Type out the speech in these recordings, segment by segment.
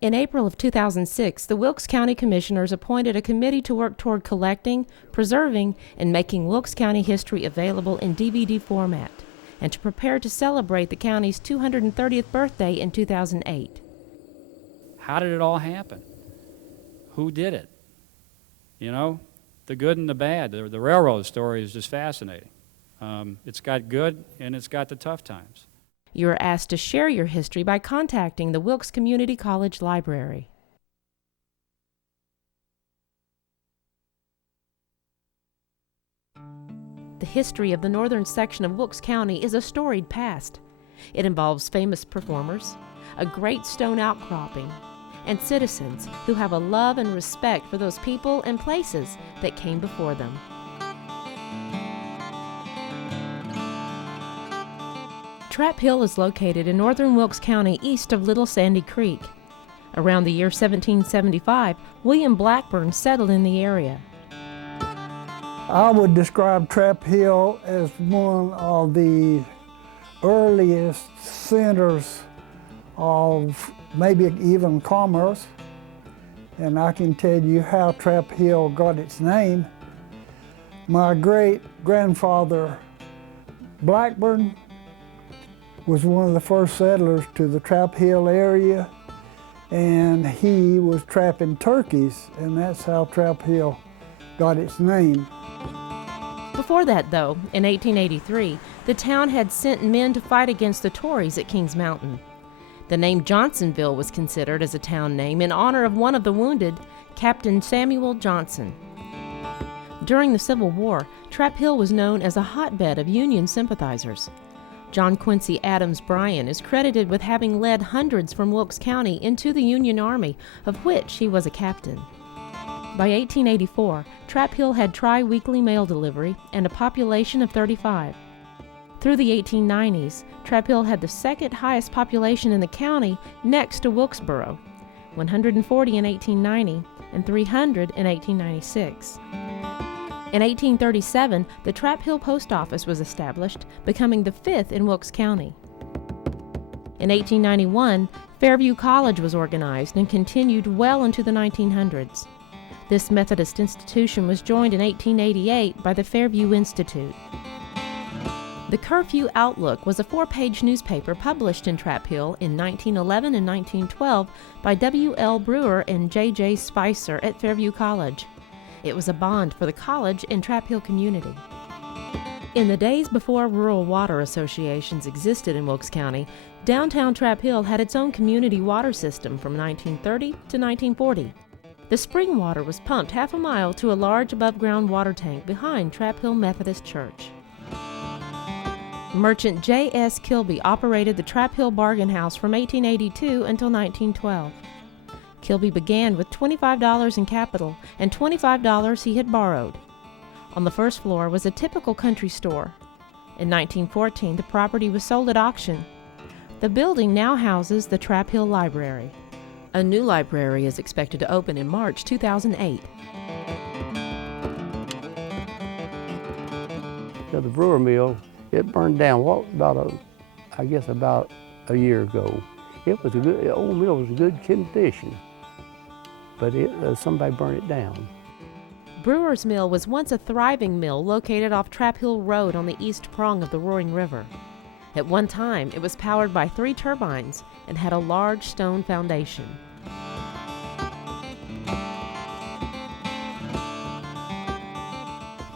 In April of 2006, the Wilkes County Commissioners appointed a committee to work toward collecting, preserving, and making Wilkes County history available in DVD format, and to prepare to celebrate the county's 230th birthday in 2008. How did it all happen? Who did it? You know, the good and the bad. The railroad story is just fascinating. It's got good and it's got the tough times. You are asked to share your history by contacting the Wilkes Community College Library. The history of the northern section of Wilkes County is a storied past. It involves famous performers, a great stone outcropping, and citizens who have a love and respect for those people and places that came before them. Trap Hill is located in northern Wilkes County east of Little Sandy Creek. Around the year 1775, William Blackburn settled in the area. I would describe Trap Hill as one of the earliest centers of maybe even commerce, and I can tell you how Trap Hill got its name. My great-grandfather Blackburn was one of the first settlers to the Trap Hill area, and he was trapping turkeys, and that's how Trap Hill got its name. Before that, though, in 1883, the town had sent men to fight against the Tories at Kings Mountain. The name Johnsonville was considered as a town name in honor of one of the wounded, Captain Samuel Johnson. During the Civil War, Trap Hill was known as a hotbed of Union sympathizers. John Quincy Adams Bryan is credited with having led hundreds from Wilkes County into the Union Army, of which he was a captain. By 1884, Trap Hill had tri-weekly mail delivery and a population of 35. Through the 1890s, Trap Hill had the second highest population in the county next to Wilkesboro, 140 in 1890 and 300 in 1896. In 1837, the Trap Hill Post Office was established, becoming the fifth in Wilkes County. In 1891, Fairview College was organized and continued well into the 1900s. This Methodist institution was joined in 1888 by the Fairview Institute. The Curfew Outlook was a 4-page newspaper published in Trap Hill in 1911 and 1912 by W.L. Brewer and J.J. Spicer at Fairview College. It was a bond for the college and Trap Hill community. In the days before rural water associations existed in Wilkes County, downtown Trap Hill had its own community water system from 1930 to 1940. The spring water was pumped half a mile to a large above-ground water tank behind Trap Hill Methodist Church. Merchant J.S. Kilby operated the Trap Hill Bargain House from 1882 until 1912. Kilby began with $25 in capital and $25 he had borrowed. On the first floor was a typical country store. In 1914, the property was sold at auction. The building now houses the Trap Hill Library. A new library is expected to open in March 2008. The brewer mill, it burned down about a year ago. The old mill was in good condition, but somebody burned it down. Brewer's Mill was once a thriving mill located off Trap Hill Road on the east prong of the Roaring River. At one time, it was powered by 3 turbines and had a large stone foundation.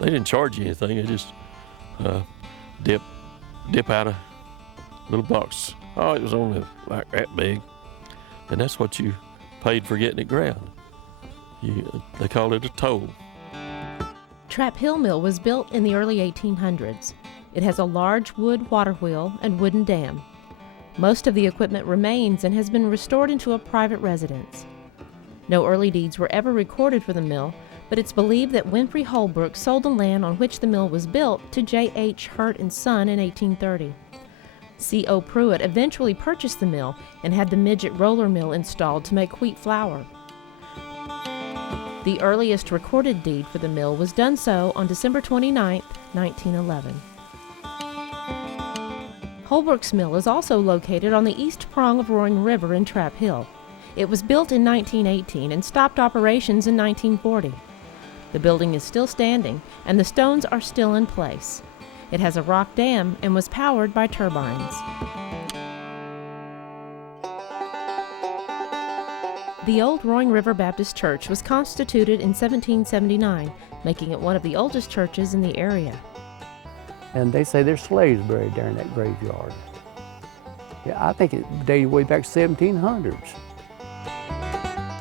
They didn't charge you anything. They just dip out a little box. Oh, it was only like that big, and that's what you paid for getting it ground. They called it a toll. Trap Hill Mill was built in the early 1800s. It has a large wood water wheel and wooden dam. Most of the equipment remains and has been restored into a private residence. No early deeds were ever recorded for the mill, but it's believed that Winfrey Holbrook sold the land on which the mill was built to J.H. Hurt & Son in 1830. C.O. Pruitt eventually purchased the mill and had the midget roller mill installed to make wheat flour. The earliest recorded deed for the mill was done so on December 29, 1911. Holbrook's Mill is also located on the east prong of Roaring River in Trap Hill. It was built in 1918 and stopped operations in 1940. The building is still standing, and the stones are still in place. It has a rock dam and was powered by turbines. The old Roaring River Baptist Church was constituted in 1779, making it one of the oldest churches in the area. And they say there's slaves buried there in that graveyard. Yeah, I think it dated way back 1700s.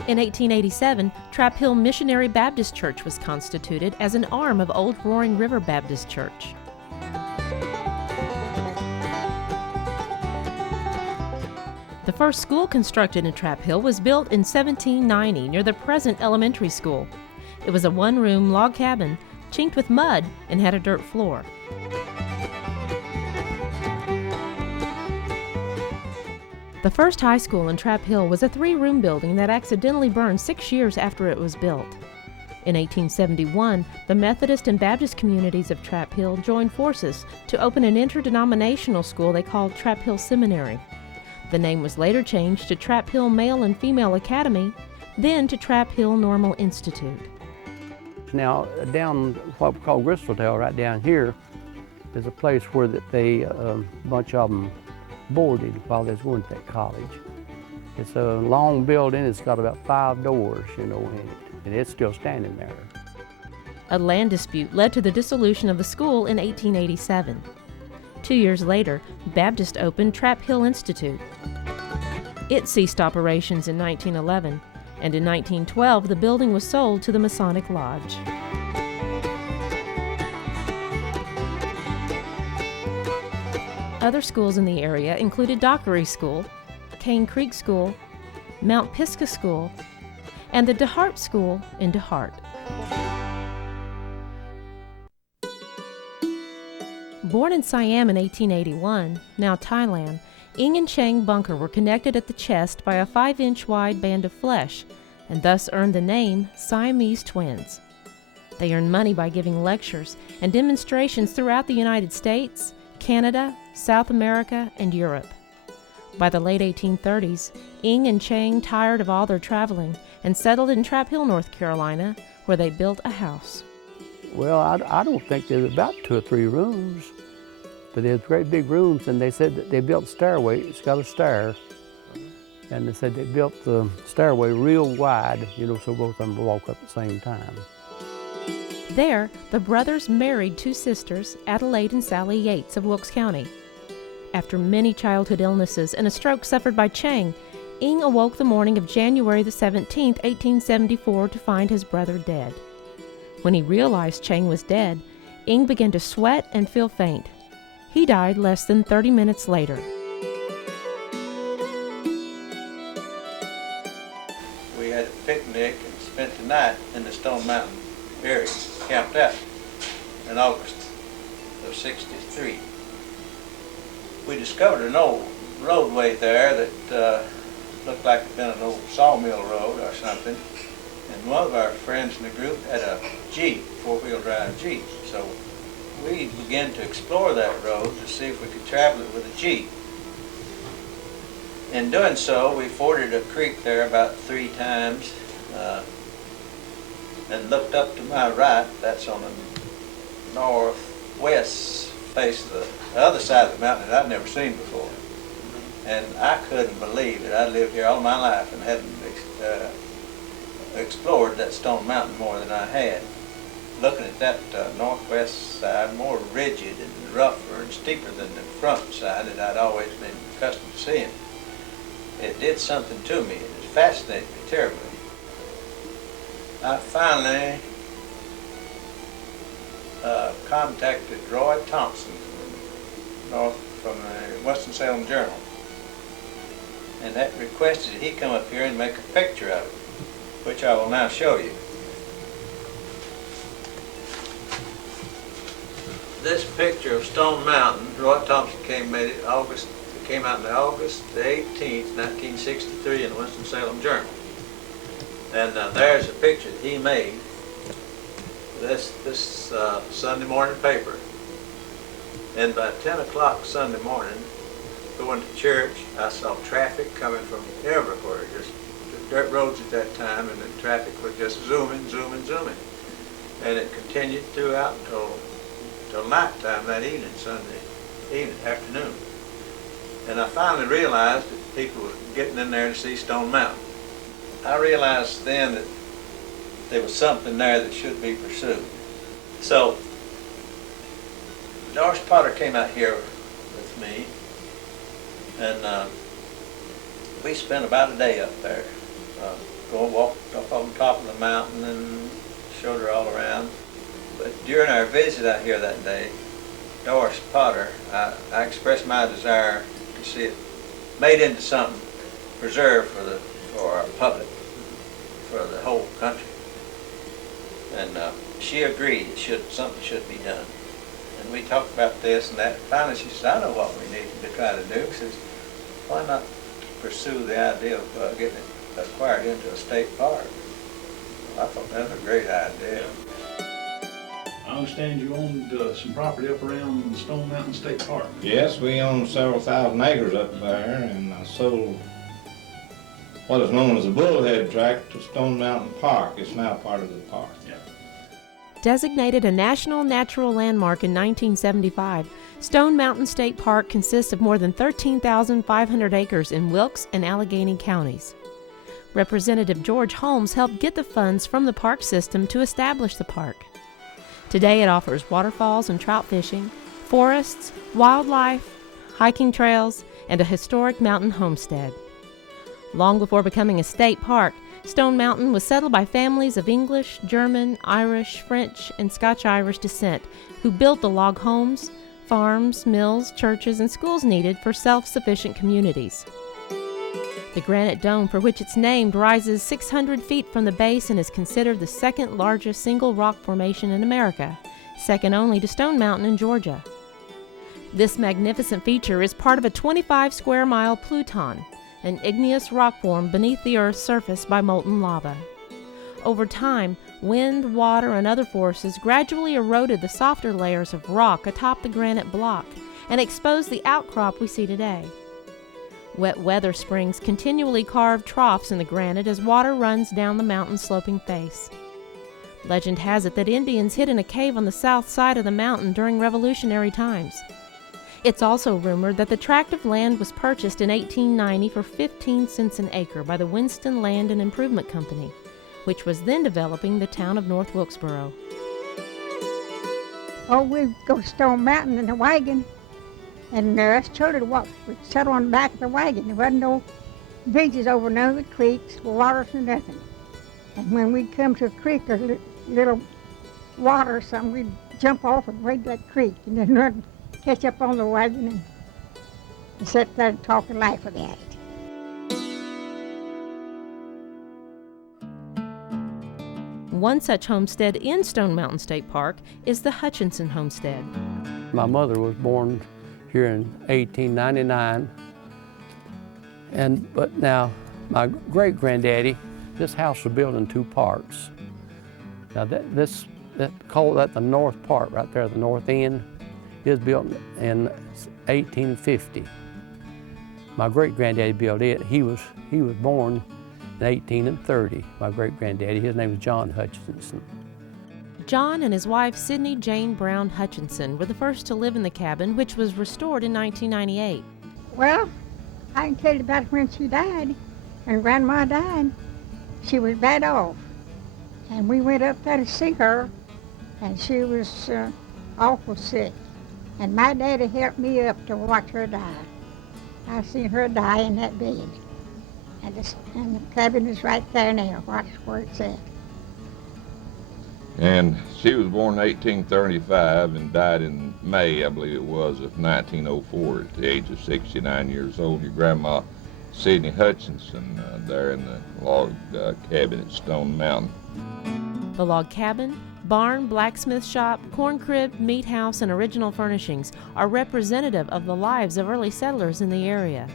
In 1887, Trap Hill Missionary Baptist Church was constituted as an arm of Old Roaring River Baptist Church. The first school constructed in Trap Hill was built in 1790 near the present elementary school. It was a one-room log cabin, chinked with mud, and had a dirt floor. The first high school in Trap Hill was a 3-room building that accidentally burned 6 years after it was built. In 1871, the Methodist and Baptist communities of Trap Hill joined forces to open an interdenominational school they called Trap Hill Seminary. The name was later changed to Trap Hill Male and Female Academy, then to Trap Hill Normal Institute. Now, down what we call Gristledown, right down here, is a place where a bunch of them boarded while they was going to that college. It's a long building. It's got about 5 doors, in it, and it's still standing there. A land dispute led to the dissolution of the school in 1887. 2 years later, Baptist opened Trap Hill Institute. It ceased operations in 1911, and in 1912 the building was sold to the Masonic Lodge. Other schools in the area included Dockery School, Cane Creek School, Mount Pisgah School, and the DeHart School in DeHart. Born in Siam in 1881, now Thailand, Ing and Chang Bunker were connected at the chest by a 5-inch wide band of flesh, and thus earned the name Siamese Twins. They earned money by giving lectures and demonstrations throughout the United States, Canada, South America, and Europe. By the late 1830s, Ing and Chang tired of all their traveling and settled in Trap Hill, North Carolina, where they built a house. Well, I don't think there's about 2 or 3 rooms, but there's great big rooms, and they said that they built stairway. It's got a stair, and they said they built the stairway real wide, so both of them would walk up at the same time. There, the brothers married 2 sisters, Adelaide and Sally Yates of Wilkes County. After many childhood illnesses and a stroke suffered by Chang, Ing awoke the morning of January the 17th, 1874, to find his brother dead. When he realized Chang was dead, Ing began to sweat and feel faint. He died less than 30 minutes later. We had a picnic and spent the night in the Stone Mountain area, camped out in August of '63. We discovered an old roadway there that looked like it had been an old sawmill road or something. And one of our friends in the group had a Jeep, 4-wheel drive Jeep. So we began to explore that road to see if we could travel it with a Jeep. In doing so, we forded a creek there about 3 times and looked up to my right. That's on the northwest face of the other side of the mountain that I'd never seen before. And I couldn't believe it. I'd lived here all my life and hadn't explored that Stone Mountain more than I had. Looking at that northwest side, more rigid and rougher and steeper than the front side that I'd always been accustomed to seeing. It did something to me. It fascinated me terribly. I finally contacted Roy Thompson from the Winston-Salem Journal, and that requested that he come up here and make a picture of it, which I will now show you. This picture of Stone Mountain, Roy Thompson made it August. It came out on August the 18th, 1963, in the Winston-Salem Journal. And there's a picture that he made. This Sunday morning paper. And by 10 o'clock Sunday morning, going to church, I saw traffic coming from everywhere, just dirt roads at that time, and the traffic was just zooming. And it continued throughout till nighttime that evening, Sunday afternoon. And I finally realized that people were getting in there to see Stone Mountain. I realized then that there was something there that should be pursued. So Doris Potter came out here with me, and we spent about a day up there. Walked up on top of the mountain and showed her all around. But during our visit out here that day, Doris Potter, I expressed my desire to see it made into something preserved for our public, for the whole country. And she agreed something should be done. And we talked about this and that. Finally, she said, I know what we need to try to do. She says, why not pursue the idea of getting it acquired into a state park? Well, I thought that was a great idea. I understand you owned some property up around Stone Mountain State Park. Yes, we own several thousand acres up there, and I sold what is known as the Bullhead Tract to Stone Mountain Park. It's now part of the park. Yeah. Designated a National Natural Landmark in 1975, Stone Mountain State Park consists of more than 13,500 acres in Wilkes and Allegheny counties. Representative George Holmes helped get the funds from the park system to establish the park. Today it offers waterfalls and trout fishing, forests, wildlife, hiking trails, and a historic mountain homestead. Long before becoming a state park, Stone Mountain was settled by families of English, German, Irish, French, and Scotch-Irish descent who built the log homes, farms, mills, churches, and schools needed for self-sufficient communities. The granite dome for which it's named rises 600 feet from the base and is considered the second largest single rock formation in America, second only to Stone Mountain in Georgia. This magnificent feature is part of a 25-square-mile pluton, an igneous rock formed beneath the Earth's surface by molten lava. Over time, wind, water, and other forces gradually eroded the softer layers of rock atop the granite block and exposed the outcrop we see today. Wet weather springs continually carve troughs in the granite as water runs down the mountain's sloping face. Legend has it that Indians hid in a cave on the south side of the mountain during Revolutionary times. It's also rumored that the tract of land was purchased in 1890 for 15 cents an acre by the Winston Land and Improvement Company, which was then developing the town of North Wilkesboro. Oh, we'd go to Stone Mountain in a wagon, and us children would settle on the back of the wagon. There wasn't no bridges over none of the creeks, waters or nothing. And when we'd come to a creek or little water or something, we'd jump off and wade that creek and then run, catch up on the wagon and sit there and talk and laugh about it. One such homestead in Stone Mountain State Park is the Hutchinson Homestead. My mother was born here in 1899, but now my great-granddaddy, this house was built in two parts. Now call that the north part right there, the north end, is built in 1850. My great-granddaddy built it. He was born in 1830. My great-granddaddy, his name was John Hutchinson. John and his wife Sidney Jane Brown Hutchinson were the first to live in the cabin, which was restored in 1998. Well, I can tell you about when she died, and Grandma died. She was bad off, and we went up there to see her, and she was awful sick. And my daddy helped me up to watch her die. I seen her die in that bed, and the cabin is right there now. Watch where it's at. And she was born in 1835 and died in May, I believe it was, of 1904 at the age of 69 years old. Your grandma, Sidney Hutchinson, there in the log cabin at Stone Mountain. The log cabin, barn, blacksmith shop, corn crib, meat house, and original furnishings are representative of the lives of early settlers in the area.